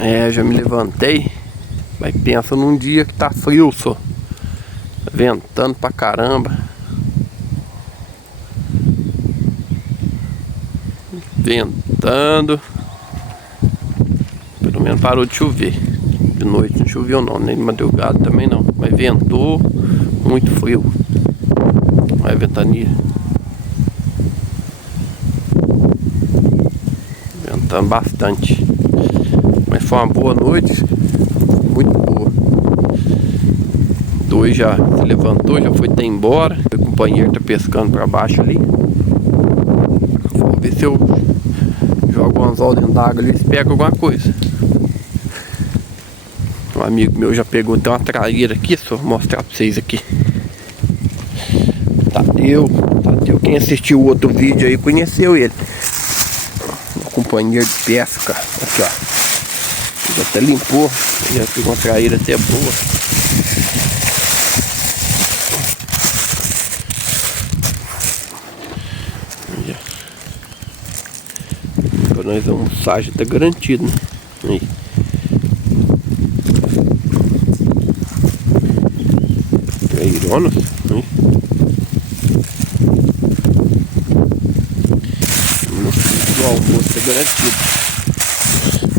É, já me levantei. Mas pensa num dia que tá frio só. Ventando pra caramba. Ventando. Pelo menos parou de chover. De noite não choveu não, nem de madrugada também não. Mas ventou, muito frio. Olha a ventania. Ventando bastante. Mas foi uma boa noite. Muito boa. Dois já se levantou, já foi até embora. O companheiro tá pescando pra baixo ali. Eu vou ver se eu jogo um anzol dentro d'água ali, eles pegam alguma coisa. Um amigo meu já pegou até uma traíra aqui, só vou mostrar pra vocês aqui. Tadeu, quem assistiu o outro vídeo aí conheceu ele. Um companheiro de pesca. Aqui, ó. Ele até limpou. Já pegou uma traíra até boa. Pra nós almoçar já tá garantido, né? Aí. Traíronas, né? O almoço tá garantido.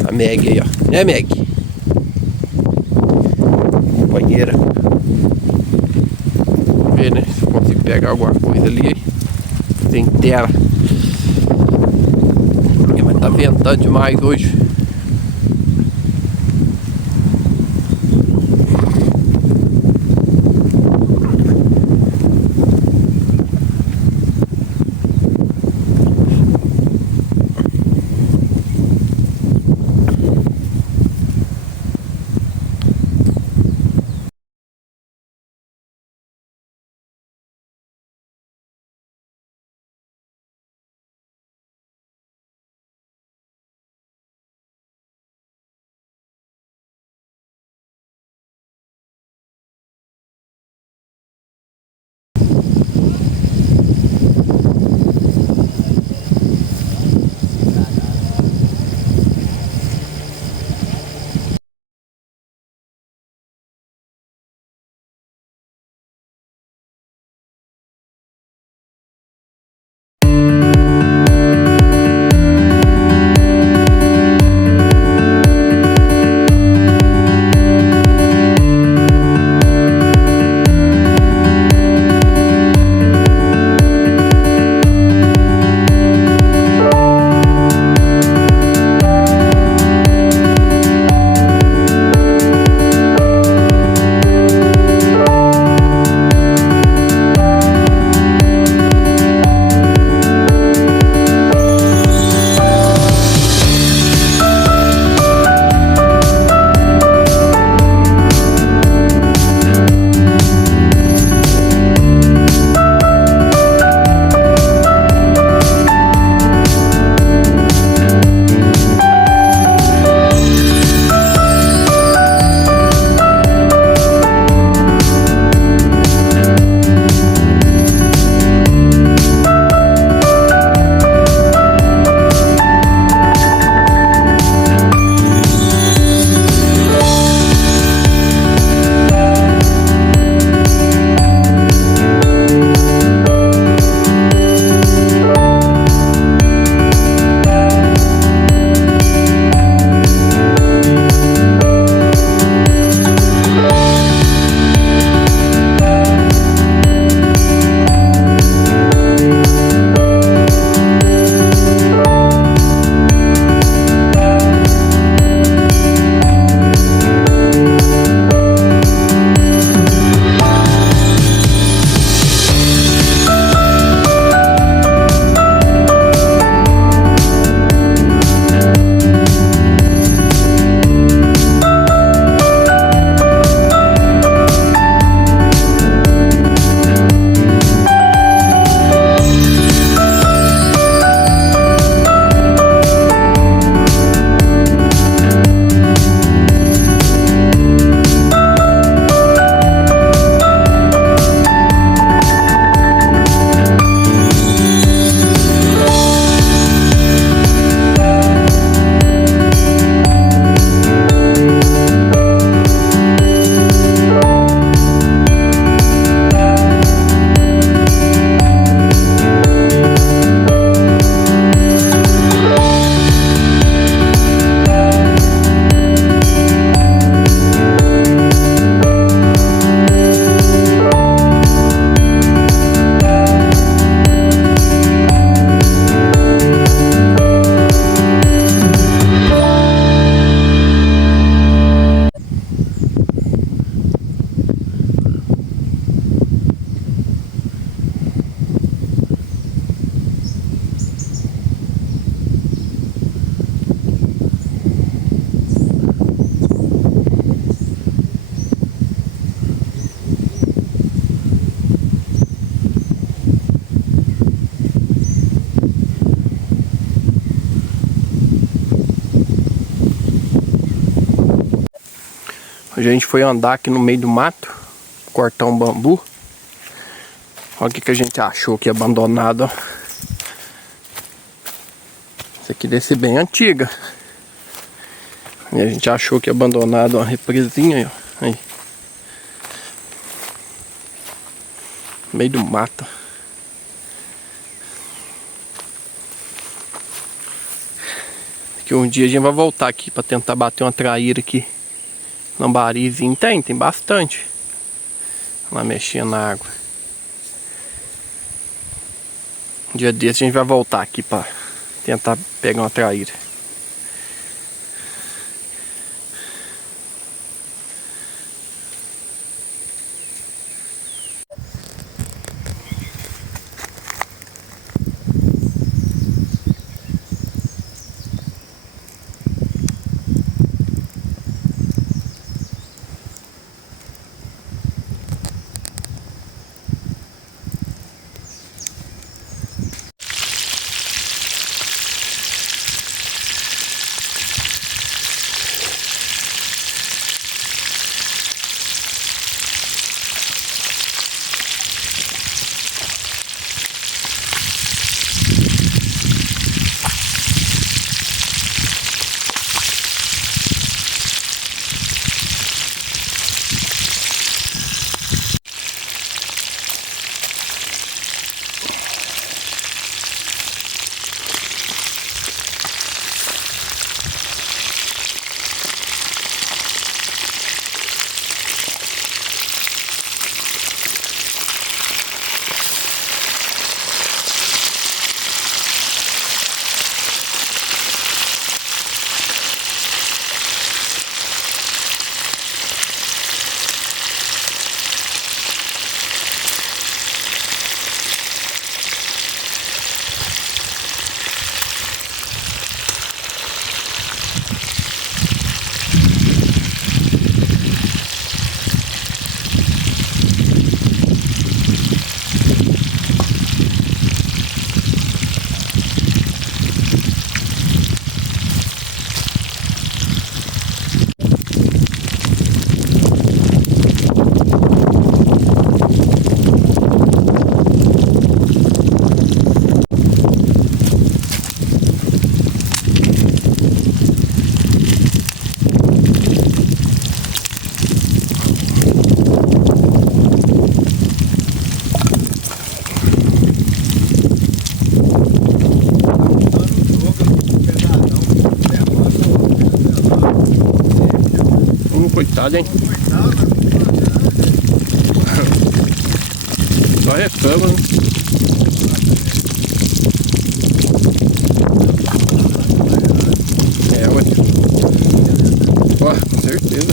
A Meg aí, ó. Né, Meg? Companheira. Vamos ver, né? Se eu consigo pegar alguma coisa ali. Tem terra. Mas tá ventando demais hoje. Hoje a gente foi andar aqui no meio do mato, cortar um bambu. Olha o que a gente achou aqui abandonado, ó. Isso aqui deve ser bem antiga. E a gente achou que abandonado uma represinha aí, ó. Aí. No meio do mato. Que um dia a gente vai voltar aqui para tentar bater uma traíra aqui. Lambarizinho tem bastante. Lá mexendo na água. Um dia desse a gente vai voltar aqui para tentar pegar uma traíra. Coitado, hein? Só reclama, né? É, ué. Ó, com certeza.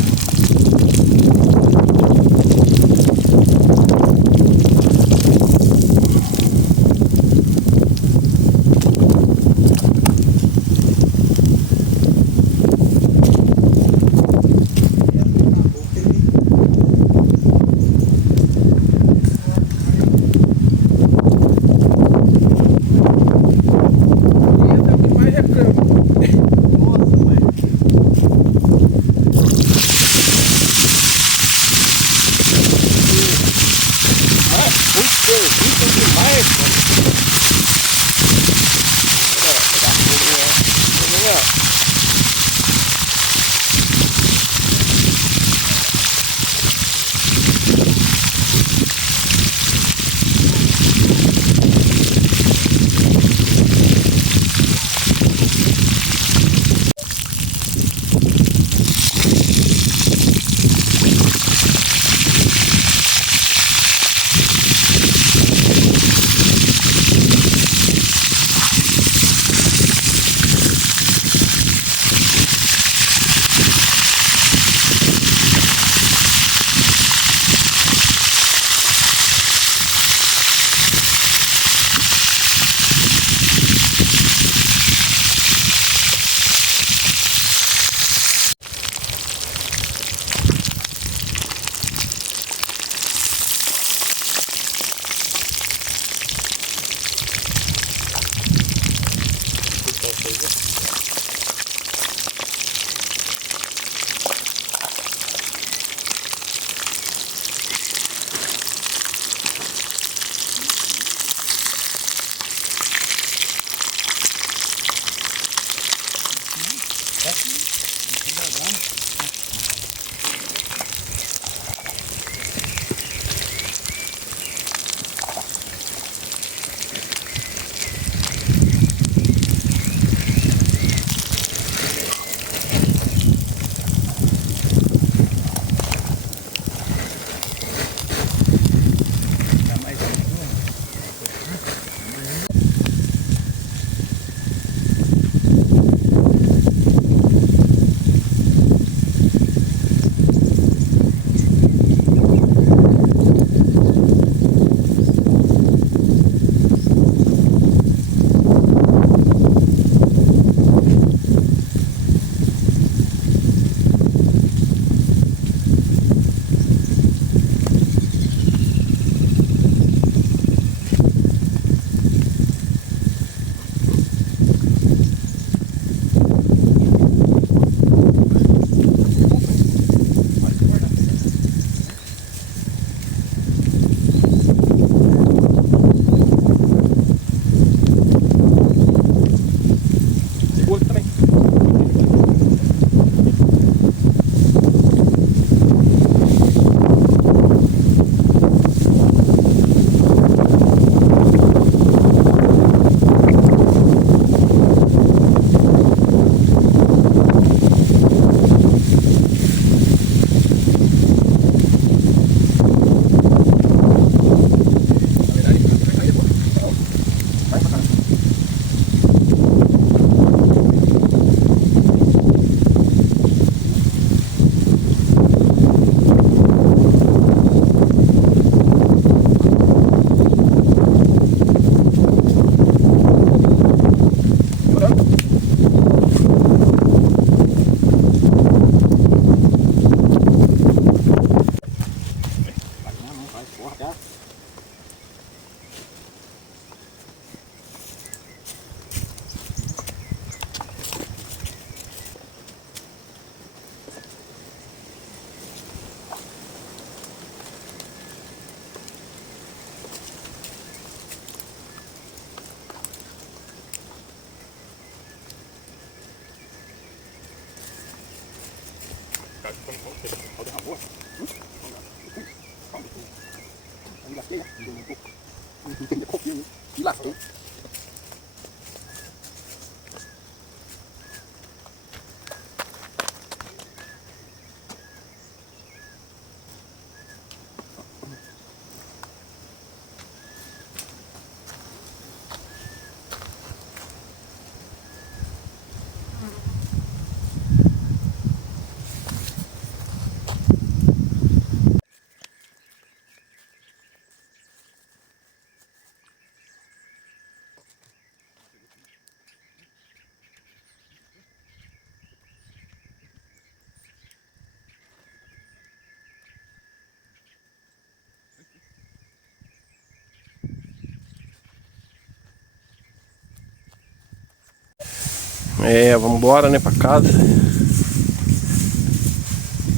Vamos embora, né, pra casa.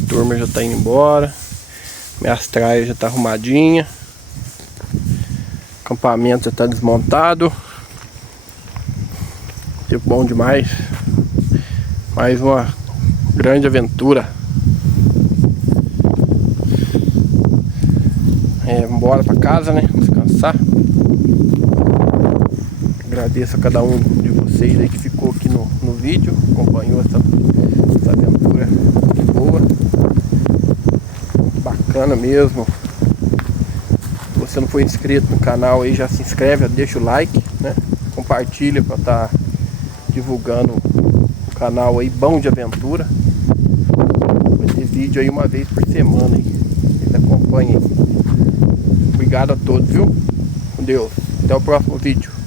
A turma já tá indo embora. Minhas traias já tá arrumadinha. O acampamento já tá desmontado. Tempo bom demais. Mais uma grande aventura. Vamos embora pra casa, né, descansar. Agradeço a cada um de vocês aí que ficou aqui no vídeo, acompanhou essa aventura boa, bacana mesmo. Se você não for inscrito no canal aí, já se inscreve, deixa o like, né? Compartilha para estar divulgando o canal aí, bom de aventura. Vai ter vídeo aí uma vez por semana aí. Vocês acompanhem aí. Obrigado a todos, viu? Com Deus. Até o próximo vídeo.